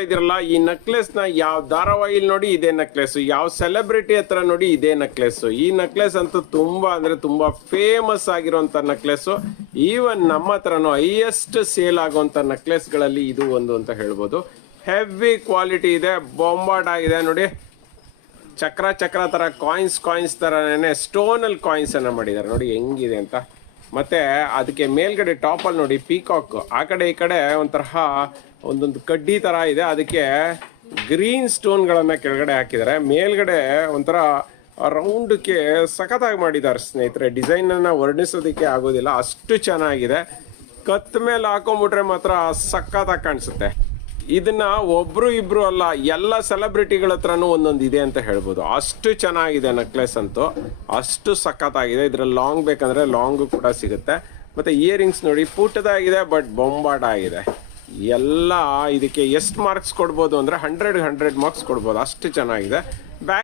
ಇದಿರಲ್ಲ ಈ ನೆಕ್ಲೆಸ್ ನ ಯಾವ ಧಾರಾವಾಹಿಲ್ ನೋಡಿ ಇದೇ ನೆಕ್ಲೆಸ್, ಯಾವ ಸೆಲೆಬ್ರಿಟಿ ಹತ್ರ ನೋಡಿ ಇದೇ ನೆಕ್ಲೆಸ್. ಈ ನೆಕ್ಲೆಸ್ ಅಂತೂ ತುಂಬಾ ಅಂದ್ರೆ ತುಂಬಾ ಫೇಮಸ್ ಆಗಿರುವಂತ ನೆಕ್ಲೆಸ್. ಈವನ್ ನಮ್ಮ ಹತ್ರನು ಹೈಯೆಸ್ಟ್ ಸೇಲ್ ಆಗುವಂತ ನೆಕ್ಲೆಸ್ ಗಳಲ್ಲಿ ಇದು ಒಂದು ಅಂತ ಹೇಳ್ಬೋದು. ಹೆವಿ ಕ್ವಾಲಿಟಿ ಇದೆ, ಬೊಂಬಾಟ್ ಆಗಿದೆ ನೋಡಿ. ಚಕ್ರ ಚಕ್ರ ತರ ಕಾಯಿನ್ಸ್ ತರನೇ ಸ್ಟೋನ್ ಅಲ್ಲಿ ಕಾಯಿನ್ಸ್ ಅನ್ನ ಮಾಡಿದ್ದಾರೆ ನೋಡಿ ಹೆಂಗಿದೆ ಅಂತ. ಮತ್ತೆ ಅದಕ್ಕೆ ಮೇಲ್ಗಡೆ ಟಾಪ್ ಅಲ್ಲಿ ನೋಡಿ ಪೀಕಾಕ್, ಆ ಕಡೆ ಈ ಕಡೆ ಒಂಥರ ಒಂದೊಂದು ಕಡ್ಡಿ ತರ ಇದೆ, ಅದಕ್ಕೆ ಗ್ರೀನ್ ಸ್ಟೋನ್ ಗಳನ್ನ ಕೆಳಗಡೆ ಹಾಕಿದ್ದಾರೆ. ಮೇಲ್ಗಡೆ ಒಂಥರ ರೌಂಡ್ಗೆ ಸಖತ್ತಾಗಿ ಮಾಡಿದ್ದಾರೆ ಸ್ನೇಹಿತರೆ. ಡಿಸೈನ್ ಅನ್ನ ವರ್ಣಿಸೋದಕ್ಕೆ ಆಗೋದಿಲ್ಲ, ಅಷ್ಟು ಚೆನ್ನಾಗಿದೆ. ಕತ್ ಮೇಲೆ ಹಾಕೊಂಡ್ಬಿಟ್ರೆ ಮಾತ್ರ ಸಖತ್ತಾಗಿ ಕಾಣಿಸುತ್ತೆ. ಇದನ್ನ ಒಬ್ರು ಇಬ್ರು ಅಲ್ಲ, ಎಲ್ಲ ಸೆಲೆಬ್ರಿಟಿಗಳ ಹತ್ರನೂ ಒಂದೊಂದು ಇದೆ ಅಂತ ಹೇಳ್ಬೋದು. ಅಷ್ಟು ಚೆನ್ನಾಗಿದೆ ನೆಕ್ಲೆಸ್ ಅಂತೂ, ಅಷ್ಟು ಸಖತ್ತಾಗಿದೆ. ಇದ್ರಲ್ಲಿ ಲಾಂಗ್ ಬೇಕಂದ್ರೆ ಲಾಂಗ್ ಕೂಡ ಸಿಗುತ್ತೆ. ಮತ್ತೆ ಇಯರಿಂಗ್ಸ್ ನೋಡಿ ಪುಟ್ಟದಾಗಿದೆ, ಬಟ್ ಬೊಂಬಾಟ್ ಆಗಿದೆ. ಎಲ್ಲ ಇದಕ್ಕೆ ಎಷ್ಟು ಮಾರ್ಕ್ಸ್ ಕೊಡ್ಬೋದು ಅಂದ್ರೆ 100 ಮಾರ್ಕ್ಸ್ ಕೊಡ್ಬೋದು, ಅಷ್ಟು ಚೆನ್ನಾಗಿದೆ.